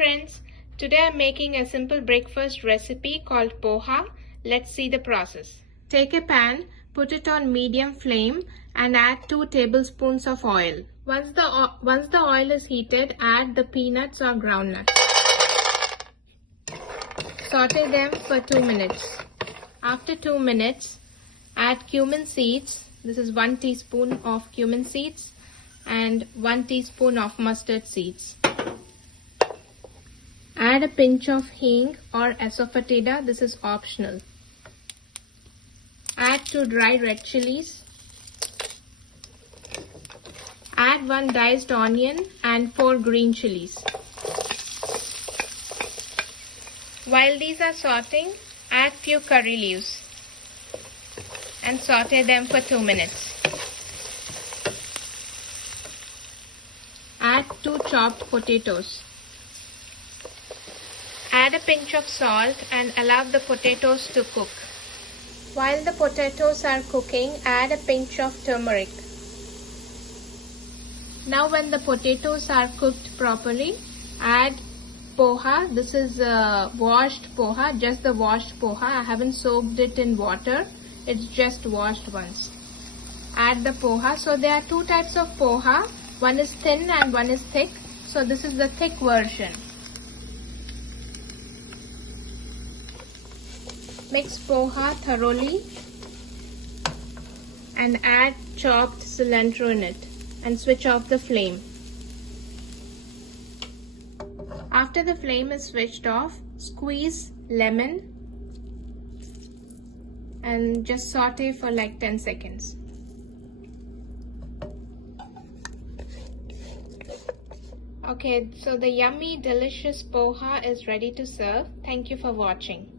friends, today I'm making a simple breakfast recipe called poha. Let's see the process. Take a pan, put it on medium flame and add 2 tablespoons of oil. Once the oil is heated, add the peanuts or groundnuts. Saute them for 2 minutes. After 2 minutes, add cumin seeds. This is 1 teaspoon of cumin seeds and 1 teaspoon of mustard seeds. Add a pinch of hing or asafoetida. This is optional. Add 2 dry red chilies. Add 1 diced onion and 4 green chilies. While these are sauteing, add few curry leaves and saute them for 2 minutes. Add 2 chopped potatoes. Add a pinch of salt and allow the potatoes to cook. While the potatoes are cooking, add a pinch of turmeric. Now when the potatoes are cooked properly, add poha. This is washed poha, just the washed poha. I haven't soaked it in water. It's just washed once. Add the poha. So there are 2 types of poha. One is thin and one is thick. So this is the thick version. Mix poha thoroughly and add chopped cilantro in it and switch off the flame. After the flame is switched off, squeeze lemon and just saute for like 10 seconds. Okay, so the yummy delicious poha is ready to serve. Thank you for watching.